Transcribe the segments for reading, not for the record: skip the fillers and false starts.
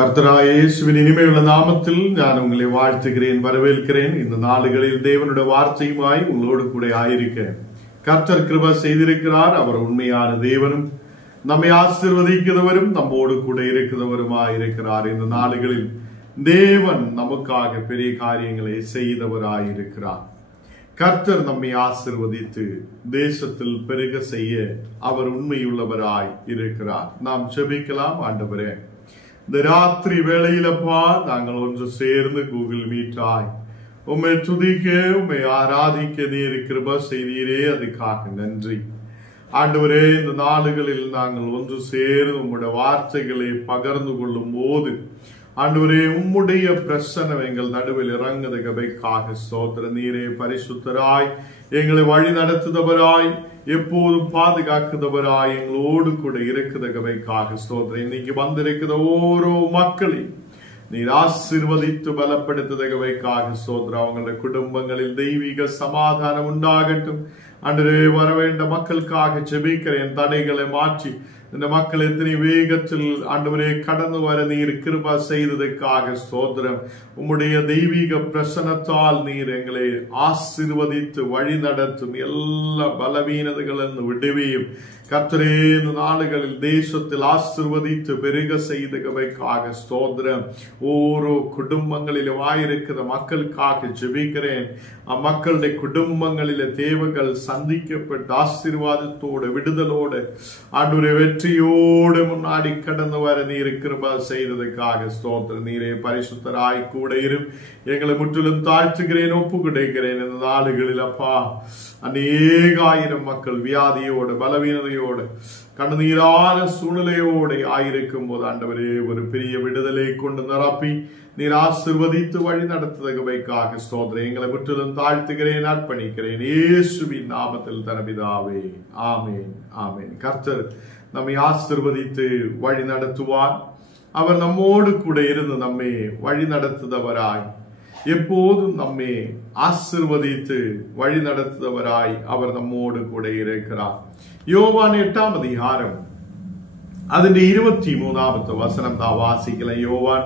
கர்த்தராகிய இயேசுவின் இனிமையுள்ள நாமத்தில் நான் உங்களை வாழ்த்துகிறேன், வரவேற்கிறேன். இந்த நாளுகளில் தேவனுடைய வார்த்தையுமாய் உங்களோடு கூட ஆயிருக்க கர்த்தர் கிருபை செய்திருக்கிறார். அவர் உண்மையான தேவனும் நம்மை ஆசீர்வதிக்கிறவரும் நம்மோடு கூட இருக்கிறவருமாயிருக்கிறார். இந்த நாளுகளில் தேவன் நமக்காக பெரிய காரியங்களை செய்தவராயிருக்கிறார். கர்த்தர் நம்மை ஆசீர்வதித்து தேசத்தில் பெருக செய்ய அவர் உண்மையுள்ளவராய் இருக்கிறார். நாம் ஜெபிக்கலாம். ஆண்டவரே, இந்த ராத்திரி வேளையிலப்பா நாங்கள் ஒன்று சேர்ந்து கூகுள் மீட்டாய் உம்மை துதிக்க, உம்மை ஆராதிக்க நீர் கிருபை செய்தீரே, அதுக்காக நன்றி. ஆண்டவரே, இந்த நாளுகளில் நாங்கள் ஒன்று சேர்ந்து உம்முடைய வார்த்தைகளை பகிர்ந்து கொள்ளும் போது ஆண்டவரே, உம்முடைய பிரசன்னம் எங்கள் நடுவில் இறங்குவதற்காக ஸ்தோத்திரம். நீரே பரிசுத்தராய் எங்களை வழி நடத்துதவராய் எப்போதும் பாதுகாக்குதவராய் எங்களோடு கூட இருக்கிறதற்காக ஸ்தோத்திரம். இன்னைக்கு வந்திருக்கிற ஓரோ மக்களையும் நீர் ஆசீர்வதித்து பலப்படுத்துவதற்காக ஸ்தோத்திரம். அவங்களுடைய குடும்பங்களில் தெய்வீக சமாதானம் உண்டாகட்டும். ஆண்டவரே, வர வேண்ட மக்களுக்காக ஜெபிக்கிறேன். தடைகளை மாற்றி இந்த மக்கள் எத்தனை வேகத்தில் ஆண்டவரே கடந்து வர நீர் கிருபை செய்ததற்காக ஸ்தோத்திரம். உம்முடைய தெய்வீக பிரசன்னத்தால் நீர் எங்களை ஆசீர்வதித்து வழி நடத்தும். எல்லா பலவீனதைகளும் விடுவியும் கர்த்தரே. இந்த நாடுகளில் தேசத்தில் ஆசீர்வதித்து பெருக செய்ததற்காக ஸ்தோத்திரம். ஓரோ குடும்பங்களிலும் ஆயிருக்கிற மக்களுக்காக ஜெபிக்கிறேன். அம்மக்களுடைய குடும்பங்களில தேவைகள் சந்திக்கப்பட்டு ஆசீர்வாதத்தோடு விடுதலோடு ஆண்டவரே வெற்றியோடு முன்னாடி கடந்து வர நீர் கிருபை செய்ததற்காக ஸ்தோத்திரம். நீரே பரிசுத்தராய் கூட இரும். எங்களை முற்றிலும் தாழ்த்துகிறேன், ஒப்பு கிடைக்கிறேன். இந்த நாடுகளில் அப்பா அநேகாயிரம் மக்கள் வியாதியோடு பலவீனதையோடு கண்ணீரான சூழ்நிலையோடு ஆயிருக்கும் போது ஆண்டவரே ஒரு பெரிய விடுதலை கொண்டு நிரப்பி நீர் ஆசீர்வதித்து வழி நடத்துவதற்காக ஸ்தோத்திரம். எங்களை முற்றிலும் தாழ்த்துகிறேன், அர்ப்பணிக்கிறேன் இயேசுவின் நாமத்தில் தனபிதாவே, ஆமேன், ஆமேன். கர்த்தர் நம்மை ஆசீர்வதித்து வழி நடத்துவார். அவர் நம்மோடு கூட இருந்து நம்மை வழி நடத்துதவராய் எப்போதும் நம்மை ஆசீர்வதித்து வழி நடத்துதவராய் அவர் நம்மோடு கூட இருக்கிறார். யோவான் 8ஆம் அதிகாரம் അതിന്റെ 23ാമത്തെ വചനം നാം വാസിക്കല. യോവാൻ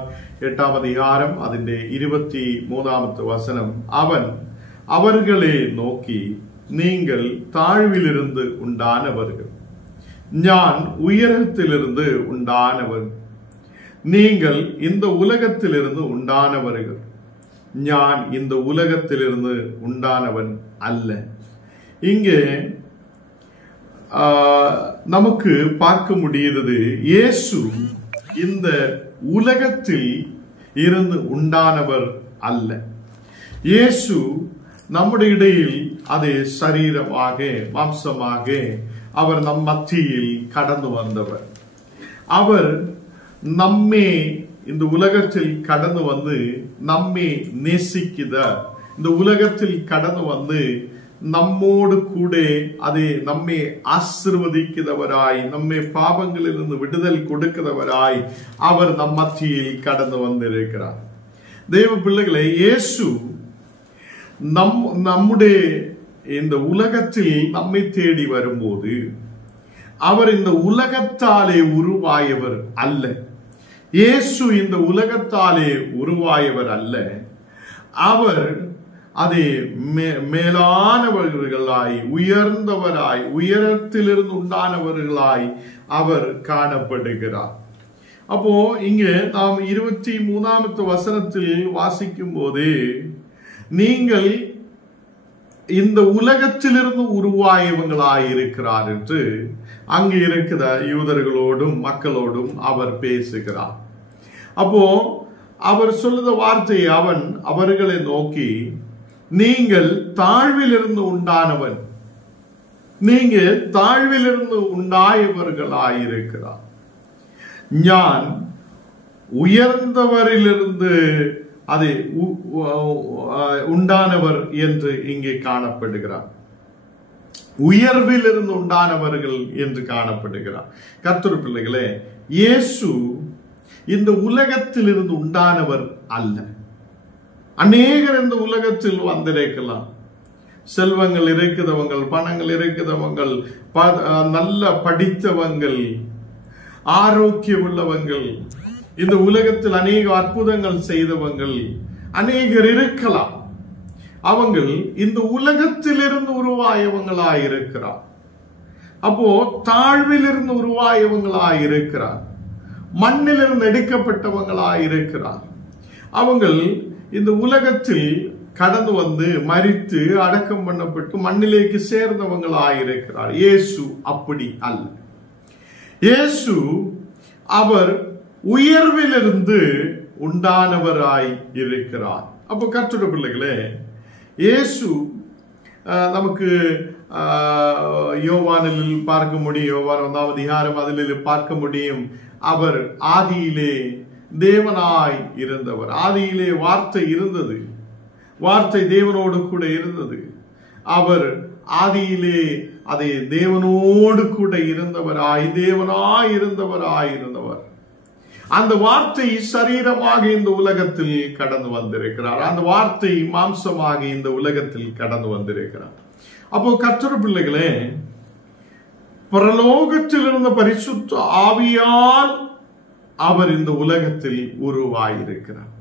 8ആം அதிகாரம் അതിന്റെ 23ാമത്തെ വചനം. அவன் அவர்களை நோக்கி, நீங்கள் தாழ்விலிருந்து உண்டானவர்கள், நான் உயரத்திலிருந்து உண்டானவன். நீங்கள் இந்த உலகத்திலிருந்து உண்டானவர்கள், நான் இந்த உலகத்திலிருந்து உண்டானவன் அல்ல. இங்கே நமக்கு பார்க்க முடியுது, இயேசு இந்த உலகத்தில் இருந்து உண்டானவர் அல்ல. இயேசு நம்முடைய இடையில் அது சரீரமாக மாம்சமாக அவர் நம் மத்தியில் கடந்து வந்தவர். அவர் நம்மை இந்த உலகத்தில் கடந்து வந்து நம்மை நேசிக்கிற, இந்த உலகத்தில் கடந்து வந்து நம்மோடு கூட அதை நம்மை ஆசீர்வதிக்கிறவராய், நம்மை பாவங்களிலிருந்து விடுதல் கொடுக்கிறவராய் அவர் நம் மத்தியில் கடந்து வந்திருக்கிறார். தேவ பிள்ளைகளை, இயேசு நம்முடைய இந்த உலகத்தில் நம்மை தேடி வரும்போது அவர் இந்த உலகத்தாலே உருவாயவர் அல்ல. இயேசு இந்த உலகத்தாலே உருவாயவர் அல்ல. அவர் அதை மேலானவர்களாய் உயர்ந்தவராய் உயரத்திலிருந்து உண்டானவர்களாய் அவர் காணப்படுகிறார். அப்போ இங்கே நாம் 23ாமത്തെ வசனத்தில் வாசிக்கும் போது, நீங்கள் இந்த உலகத்திலிருந்து உருவாயவங்களாய் இருக்கிறார் என்று அங்கு இருக்கிற யூதர்களோடும் மக்களோடும் அவர் பேசுகிறார். அப்போ அவர் சொல்லுத வார்த்தை, அவன் அவர்களை நோக்கி, நீங்கள் தாழ்விலிருந்து உண்டானவன், நீங்க தாழ்விலிருந்து உண்டாயவர்களாயிருக்கிறார், நான் உயர்ந்தவரிலிருந்து அதை உண்டானவர் என்று இங்கே காணப்படுகிறார். உயர்விலிருந்து உண்டானவர்கள் என்று காணப்படுகிறார். கர்த்தர் பிள்ளைகளே, இயேசு இந்த உலகத்தில் இருந்து உண்டானவர் அல்ல. அநேகர் இந்த உலகத்தில் வந்திருக்கலாம். செல்வங்கள் இருக்கிறவங்க, பணங்கள் இருக்கிறவங்க, நல்ல படித்தவங்கள், ஆரோக்கியம் உள்ளவங்கள், இந்த உலகத்தில் அநேக அற்புதங்கள் செய்தவங்கள் அநேகர் இருக்கலாம். அவங்கள் இந்த உலகத்திலிருந்து உருவாயவங்களாயிருக்கிறார். அப்போ தாழ்விலிருந்து உருவாயவங்களாயிருக்கிறார், மண்ணிலிருந்து எடுக்கப்பட்டவங்களாயிருக்கிறார். அவங்கள் இந்த உலகத்தில் கடந்து வந்து மரித்து அடக்கம் பண்ணப்பட்டு மண்ணிலேக்கு சேர்ந்தவங்களாயிருக்கிறார். இயேசு அப்படி அல்ல. இயேசு அவர் உயர்விலிருந்து உண்டானவராய் இருக்கிறார். அப்போ கர்த்தருடைய பிள்ளைகளே, இயேசு நமக்கு யோவானில் பார்க்க முடியும். யோவான் 1ஆம் அதிகாரம் அதில் பார்க்க முடியும். அவர் ஆதியிலே தேவனாய் இருந்தவர். ஆதியிலே வார்த்தை இருந்தது, வார்த்தை தேவனோடு கூட இருந்தது. அவர் ஆதியிலே அதை தேவனோடு கூட இருந்தவராய் இருந்தவர். அந்த வார்த்தை சரீரமாக இந்த உலகத்தில் கடந்து வந்திருக்கிறார். அந்த வார்த்தை மாம்சமாக இந்த உலகத்தில் கடந்து வந்திருக்கிறார். அப்போ கர்த்தருடைய பிள்ளைகளே, பரலோகத்தில் இருந்த பரிசுத்த ஆவியால் அவர் இந்த உலகத்தில் உருவாயிருக்கிறார்.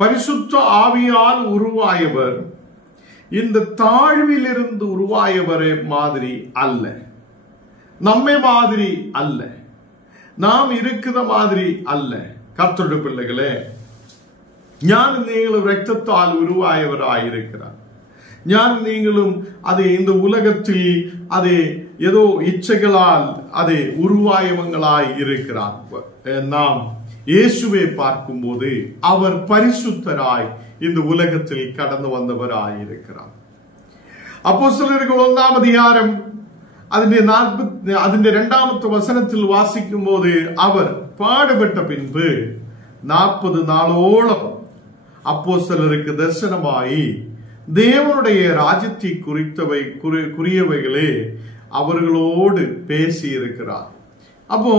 பரிசுத்த ஆவியால் உருவாயவர் இந்த தாழ்விலிருந்து உருவாயவரே மாதிரி அல்ல, நம்மை மாதிரி அல்ல, நாம் இருக்கிற மாதிரி அல்ல. கர்த்தருடைய பிள்ளைகளே, ஞானம் நீங்களும் இரத்தத்தால் உருவாயவராயிருக்கிறார். ஞானம் நீங்களும் அதை இந்த உலகத்தில் அதை ஏதோ இச்சைகளால் அதை உருவாயவங்களாய் இருக்கிறார். நாம் இயேசுவை பார்க்கும் போது அவர் பரிசுத்தராய் இந்த உலகத்தில் கடந்து வந்தவராய் இருக்கிறார். அப்போஸ்தலர்கள் 1ஆம் அதிகாரம் അതിന്റെ 2ാമത്തെ വചനത്തിൽ വാസിക്കും போது அவர் பாடுபட்ட பின்பு 40 நாளோളം அப்போஸ்தலருக்கு தரிசனமாய் தேவனுடைய ராஜ்யத்தை குறியவைகளே அவர்களோடு பேசி இருக்கிறார். அப்போ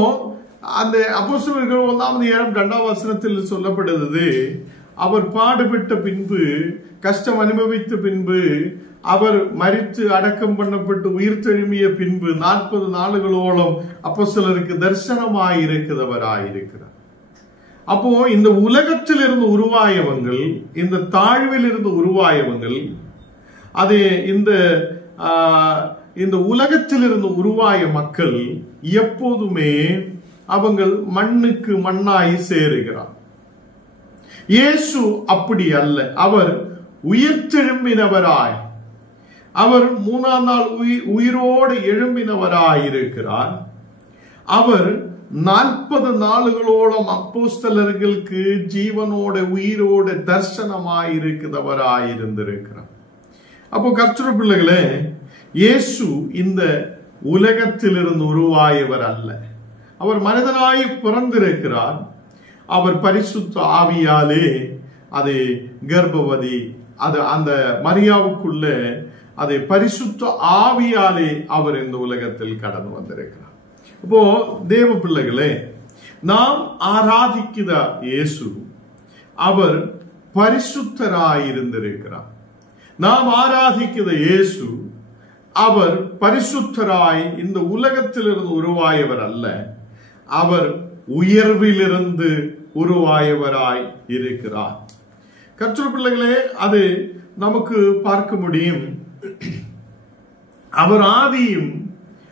அந்த அப்போஸ்தலர்கள் 1ஆம் அதிகாரம் 2ஆம் வசனத்தில் சொல்லப்படுகிறது, அவர் பாடுபட்ட பின்பு, கஷ்டம் அனுபவித்த பின்பு, அவர் மரித்து அடக்கம் பண்ணப்பட்டு உயிர் தெழும்பிய பின்பு 40 நாளுகளோളം அப்போஸ்தலருக்கு தரிசனமாயிருக்கிறவராயிருக்கிறார். அப்போ இந்த உலகத்தில் இருந்து உருவாயவங்கள், இந்த தாழ்வில் இருந்து உருவாயவங்கள், அதே இந்த உலகத்தில் இருந்து உருவாய மக்கள் எப்போதுமே அவங்கள் மண்ணுக்கு மண்ணாய் சேருகிறார். இயேசு அப்படி அல்ல. அவர் உயிர்த்தெழும்பினவராய், அவர் 3ஆம் நாள் உயிரோடு எழும்பினவராயிருக்கிறார். அவர் 40 நாளுகளோളം அப்போஸ்தலர்களுக்கு ஜீவனோட உயிரோட தரிசனமாயிருக்கிறவராயிருந்திருக்கிறார். அப்போ கர்த்தருடைய பிள்ளைகளே, இயேசு இந்த உலகத்திலிருந்து உருவாயவர் அல்ல. அவர் மனிதனாய் பிறந்திருக்கிறார். அவர் பரிசுத்த ஆவியாலே அதை கர்ப்பவதி, அது அந்த மரியாவுக்குள்ள அதை பரிசுத்த ஆவியாலே அவர் இந்த உலகத்தில் கடந்து வந்திருக்கிறார். அப்போ தேவ பிள்ளைகளே, நாம் ஆராதிக்கிற இயேசு அவர் பரிசுத்தராயிருந்திருக்கிறார். நாம் ஆராதிக்கிற இயேசு அவர் பரிசுத்தராய் இந்த உலகத்திலிருந்து உருவாயவர் அல்ல, அவர் உயர்விலிருந்து உருவாயவராய் இருக்கிறார். கர்த்தருடைய பிள்ளைகளே, அது நமக்கு பார்க்க முடியும். அவர் ஆதியும்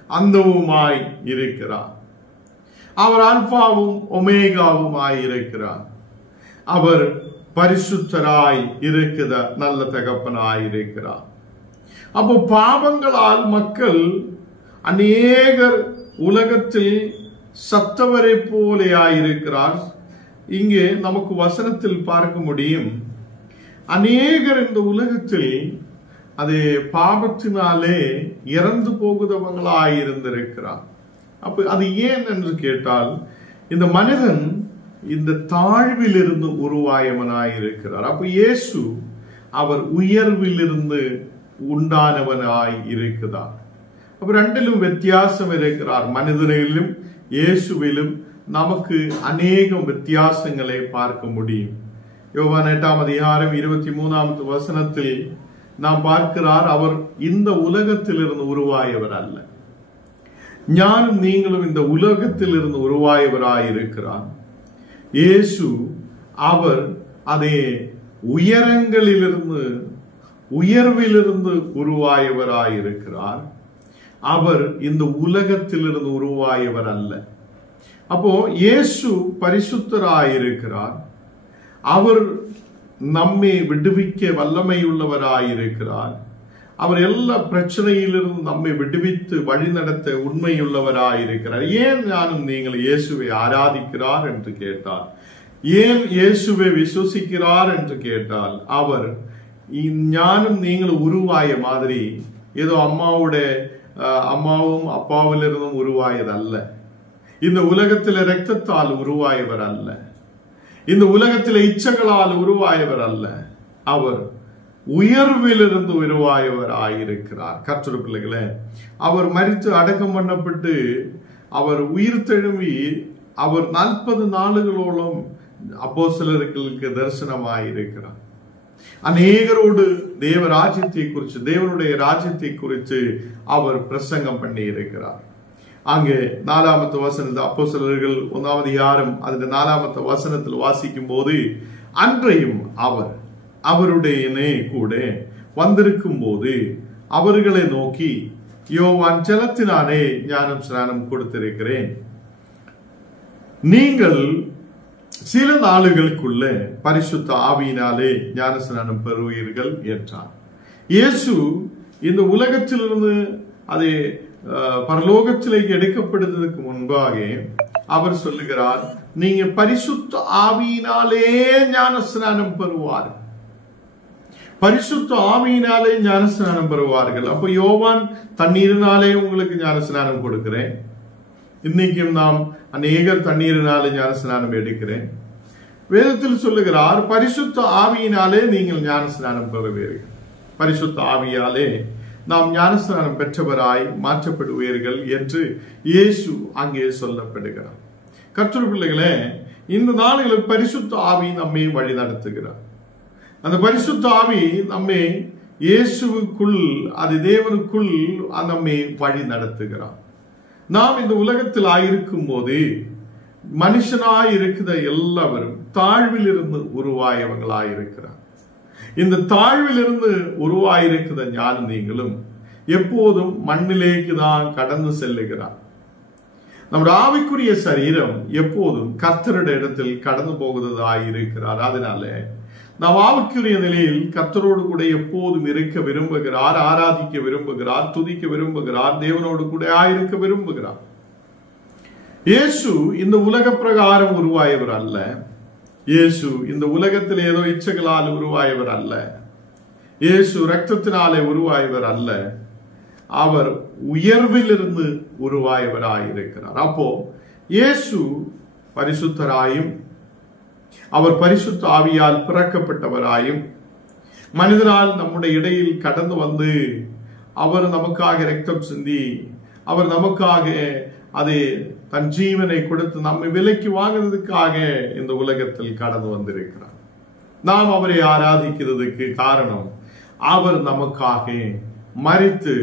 அந்தவுமாய் இருக்கிறார். அவர் அல்பாவும் ஒமேகாவுமாய் இருக்கிறார். அவர் பரிசுத்தராய் இருக்கிற நல்ல தகப்பனாய் இருக்கிறார். அப்போ பாவங்களால் மக்கள் அநேகர் உலகத்தில் சத்தவரை போலேயாயிருக்கிறார். இங்கே நமக்கு வசனத்தில் பார்க்க முடியும், அநேகர் இந்த உலகத்தில் அது பாவத்தினாலே இறந்து போகுதவங்களாயிருந்திருக்கிறார். அப்ப அது ஏன் என்று கேட்டால், இந்த மனிதன் இந்த தாழ்விலிருந்து உருவாயவனாயிருக்கிறார். அப்ப இயேசு அவர் உயர்விலிருந்து உண்டானவனாய் இருக்கிறார். அப்ப ரெண்டிலும் வித்தியாசம் இருக்கிறார். மனிதனிலும் இயேசுவிலும் நமக்கு அநேகம் வித்தியாசங்களை பார்க்க முடியும். யோவான் 8ஆம் அதிகாரம் 23ஆம் வசனத்தில் நாம் பார்க்கிறார், அவர் இந்த உலகத்தில் இருந்து உருவாயவர் அல்ல, ஞானும் நீங்களும் இந்த உலகத்தில் இருந்து உருவாயவராய் இருக்கிறார். இயேசு அவர் அதே உயர்விலிருந்து உருவாயவராயிருக்கிறார். அவர் இந்த உலகத்திலிருந்து உருவாயவர் அல்ல. அப்போ இயேசு பரிசுத்தராயிருக்கிறார். அவர் நம்மை விடுவிக்க வல்லமை உள்ளவராயிருக்கிறார். அவர் எல்லா பிரச்சனையிலிருந்து நம்மை விடுவித்து வழி நடத்த உண்மையுள்ளவராயிருக்கிறார். ஏன் நானும் நீங்கள் இயேசுவை ஆராதிக்கிறார் என்று கேட்டால், ஏன் இயேசுவை விசுவசிக்கிறார் என்று கேட்டால், அவர் ஞானம் நீங்கள் உருவாய மாதிரி ஏதோ அம்மாவும் அப்பாவிலிருந்தும் உருவாயதல்ல. இந்த உலகத்தில இரத்தத்தால் உருவாயவர் அல்ல. இந்த உலகத்தில இச்சைகளால் உருவாயவர் அல்ல. அவர் உயர்விலிருந்து உருவாயவர் ஆயிருக்கிறார். கர்த்தர் பிள்ளைகளே, அவர் மரித்து அடக்கம் பண்ணப்பட்டு அவர் உயிர் தெழும்பி அவர் 40 நாளுகளோളം அப்போஸ்தலர்களுக்கு தரிசனமாயிருக்கிறார். அநேகரோடு தேவனுடைய ராஜ்யத்தை குறித்து அவர் பிரசங்கம் பண்ணி இருக்கிறார். அங்கே 4வது வசனத்தில் அப்போஸ்தலர்கள் 1ஆம் அதிகாரம் அதில் 4வது வசனத்தில் வாசிக்கும் போது, அன்றையும் அவருடைய கூட வந்திருக்கும் போது அவர்களை நோக்கி, யோவான் ஜலத்தினாலே ஞானம் ஸ்நானம் கொடுத்திருக்கிறேன், நீங்கள் சில நாளுகளுக்குள்ள பரிசுத்த ஆவியினாலே ஞான ஸ்நானம் பெறுவீர்கள் என்றார். இயேசு இந்த உலகத்திலிருந்து அதை பரலோகத்திലേക്ക് எடுக்கப்படுவதற்கு முன்பாக அவர் சொல்லுகிறார், நீங்க பரிசுத்த ஆவியினாலே ஞான ஸ்நானம் பெறுவார்கள். பரிசுத்த ஆவியினாலே ஞான ஸ்நானம் பெறுவார்கள். அப்ப யோவான் தண்ணீரினாலே உங்களுக்கு ஞான ஸ்நானம் கொடுக்கிறேன். இன்னைக்கும் நாம் அநேகர் தண்ணீரினாலே ஞான ஸ்நானம் எடுக்கிறேன். வேதத்தில் சொல்லுகிறார், பரிசுத்த ஆவியினாலே நீங்கள் ஞான ஸ்நானம் பெறுவீர்கள். பரிசுத்த ஆவியாலே நாம் ஞானஸ்நானம் பெற்றவராய் மாற்றப்படுவீர்கள் என்று இயேசு அங்கே சொல்லப்படுகிறார். கர்த்தர் பிள்ளைகளே, இந்த நாளில் பரிசுத்த ஆவி நம்மை வழி நடத்துகிறார். அந்த பரிசுத்த ஆவி நம்மை இயேசுவுக்குள், அது தேவனுக்குள் நம்மை வழி நடத்துகிறார். நாம் இந்த உலகத்தில் ஆயிருக்கும் போது மனுஷனாய் இருக்கிற எல்லாவரும் தாழ்வில் இருந்து உருவாயவங்களாயிருக்கிறார். இந்த தாழ்வில் இருந்து உருவாயிருக்கிற ஞானம் நீங்களும் எப்போதும் மண்ணிலேக்கு தான் கடந்து செல்லுகிறார். நம்முடைய ஆவிக்குரிய சரீரம் எப்போதும் கர்த்தருடைய இடத்தில் கடந்து போகிறதாயிருக்கிறார். அதனால நாம் ஆவிக்குரிய நிலையில் கர்த்தரோடு கூட எப்போதும் இருக்க விரும்புகிறார், ஆராதிக்க விரும்புகிறார், துதிக்க விரும்புகிறார், தேவனோடு கூட ஆயிருக்க விரும்புகிறார். இயேசு இந்த உலக பிரகாரம் உருவாயவர் அல்ல. இயேசு இந்த உலகத்தில் ஏதோ இச்சைகளால் உருவாயவர் அல்ல. இயேசு இரத்தத்தினாலே உருவாயவர் அல்ல. அவர் உயர்விலிருந்து உருவாயவராயிருக்கிறார். அப்போ இயேசு பரிசுத்தராயும் அவர் பரிசுத்த ஆவியால் பிறக்கப்பட்டவராயும் மனிதனால் நம்முடைய இடையில் கடந்து வந்து அவர் நமக்காக இரத்தம் சிந்தி அவர் நமக்காக அதை தன் ஜீவனை கொடுத்து நம்மை விலைக்கு வாங்குறதுக்காக இந்த உலகத்தில் கடந்து வந்திருக்கிறார். நாம் அவரை ஆராதிக்கிறதுக்கு காரணம் அவர் நமக்காக மரித்து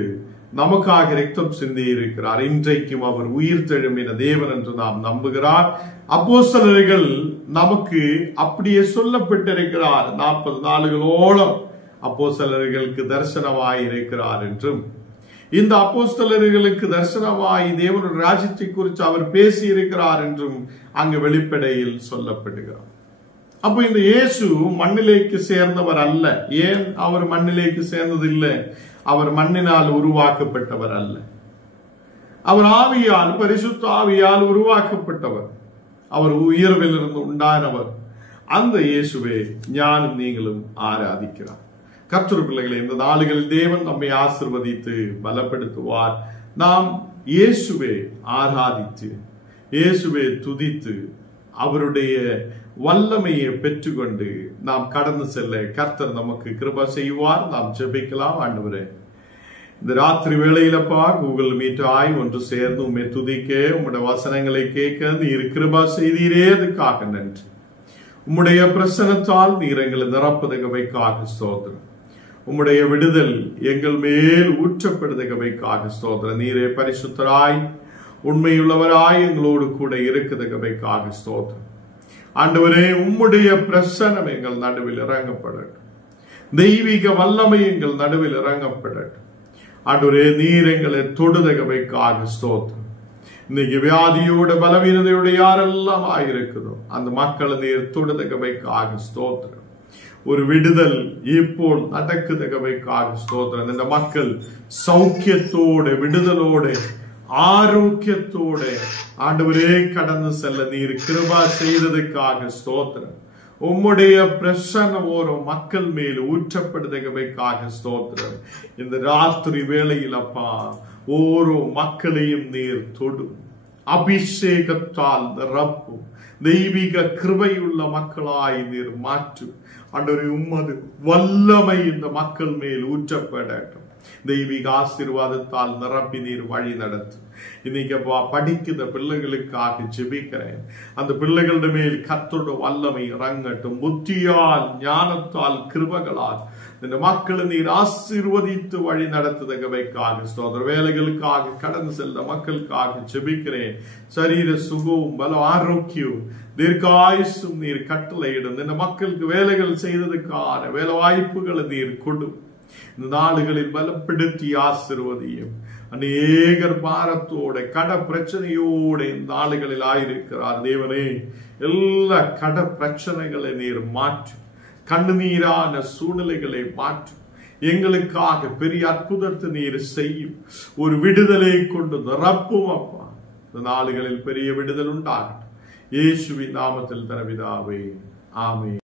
நமக்காக இரத்தம் சிந்தி இருக்கிறார். இன்றைக்கும் அவர் உயிர் தெழும்பின தேவன் என்று நாம் நம்புகிறார். அப்போஸ்தலர்கள் நமக்கு அப்படியே சொல்லப்பட்டிருக்கிறார். 40 நாளுகளோളം அப்போஸ்தலர்களுக்கு தரிசனமாய் இருக்கிறார் என்றும், இந்த அப்போஸ்தலர்களுக்கு தரிசனமாய் தேவனுடைய ராஜ்யத்தை குறித்து அவர் பேசி இருக்கிறார் என்றும் அங்கு வெளிப்படையில் சொல்லப்படுகிறார். அப்போ இந்த இயேசு மண்ணிலேக்கு சேர்ந்தவர் அல்ல. ஏன் அவர் மண்ணிலேக்கு சேர்ந்ததில்லை? அவர் மண்ணினால் உருவாக்கப்பட்டவர் அல்ல. அவர் ஆவியால், பரிசுத்த ஆவியால் உருவாக்கப்பட்டவர். அவர் உயர்வில் இருந்து உண்டானவர். அந்த இயேசுவே ஞானம் நீங்களும் ஆராதிக்கிறார். கர்த்தர் பிள்ளைகளை, இந்த நாளுகளில் தேவன் நம்மை ஆசீர்வதித்து பலப்படுத்துவார். நாம் இயேசுவை ஆராதித்து இயேசுவை துதித்து அவருடைய வல்லமையை பெற்றுக்கொண்டு நாம் கடந்து செல்ல கர்த்தர் நமக்கு கிருபை செய்வார். நாம் ஜெபிக்கலாம். ஆண்டவரே, இந்த ராத்திரி வேளையிலப்பா கூகுள் மீட்டாய் ஒன்று சேர்ந்து உண்மை துதிக்க, உம்முடைய வசனங்களை கேட்க நீர் கிருபை செய்தீரே, அதுக்காக நன்றி. உம்முடைய பிரசனத்தால் நீர் எங்களை நிரப்பதகவைக்காக ஸ்தோத்திரம். உம்முடைய விடுதல் எங்கள் மேல் ஊற்றப்படுதகவைக்காக ஸ்தோத்திரம். நீரே பரிசுத்தராய் உண்மையுள்ளவராய் எங்களோடு கூட இருக்கதகவைக்காக ஸ்தோத்திரம். ஆண்டவரே, உம்முடைய பிரசன்னம் எங்கள் நடுவில் இறங்கப்படட்டும். தெய்வீக வல்லமை எங்கள் நடுவில் இறங்கப்படட்டும். ஆண்டவரே, நீர் எங்களை தொடுதகவைக்காக ஸ்தோத்திரம். இன்னைக்கு வியாதியோட பலவீனதையோட யாரெல்லாம் ஆயிருக்குதோ அந்த மக்களை நீர் தொடுதகவைக்காக ஸ்தோத்திரம். ஒரு விடுதல் இப்போ நடக்குதகவைக்காக ஸ்தோத்திரம். இந்த மக்கள் சௌக்கியத்தோட, விடுதலோட, ஆரோக்கியத்தோட ஆண்டவரே கடந்து செல்ல நீர் கிருபா செய்ததுக்காக ஸ்தோத்திரம். உம்முடைய பிரசன்னம் ஒரு மக்கள் மேல் ஊற்றப்படுதகவைக்காக ஸ்தோத்திரம். இந்த ராத்திரி வேளையில் அப்பா ஓரோ மக்களையும் நீர் தொடும், அபிஷேகத்தால் நிரப்பும், தெய்வீக கிருபையுள்ள மக்களாய் நீர் மாற்றும். ஆண்டவரே, உம்மது வல்லமை இந்த மக்கள் மேல் ஊற்றப்படட்டும். தெய்வீக ஆசீர்வாதத்தால் நிரப்பி நீர் வழி நடத்தும். இன்னைக்கு படிக்கிற பிள்ளைகளுக்காக ஜெபிக்கிறேன். அந்த பிள்ளைகளுடைய மேல் கர்த்தருடைய வல்லமை இறங்கட்டும். புத்தியால், ஞானத்தால், கிருபைகளால் இந்த மக்களை நீர் ஆசீர்வதித்து வழி நடத்துதகவைக்காக ஸ்தோத்திரம். வேலைகளுக்காக கடந்து செல்ல மக்களுக்காக ஜெபிக்கிறேன். சரீர சுகமும் பல ஆரோக்கியம் தீர்க்காயுசும் நீர் கட்டளையிடும். இந்த மக்களுக்கு வேலைகள் செய்ததுக்கான வேலை வாய்ப்புகளை நீர் கொடு. இந்த நாடுகளில் பலப்படுத்தி ஆசீர்வதியும். அநேகர் பாரத்தோட கட பிரச்சனையோட இந்த நாடுகளில் ஆயிருக்கிறார். தேவனே, எல்லா கட பிரச்சனைகளை நீர் மாற்றும். கண்ணீரான சூழ்நிலைகளை மாற்றும். எங்களுக்காக பெரிய அற்புதத்தை நீர் செய்யும். ஒரு விடுதலை கொண்டு நிரப்பும் அப்பா. இந்த நாடுகளில் பெரிய விடுதல் உண்டாகட்டும். இயேசுவின் நாமத்தில் தரவிதாவே, ஆமென்.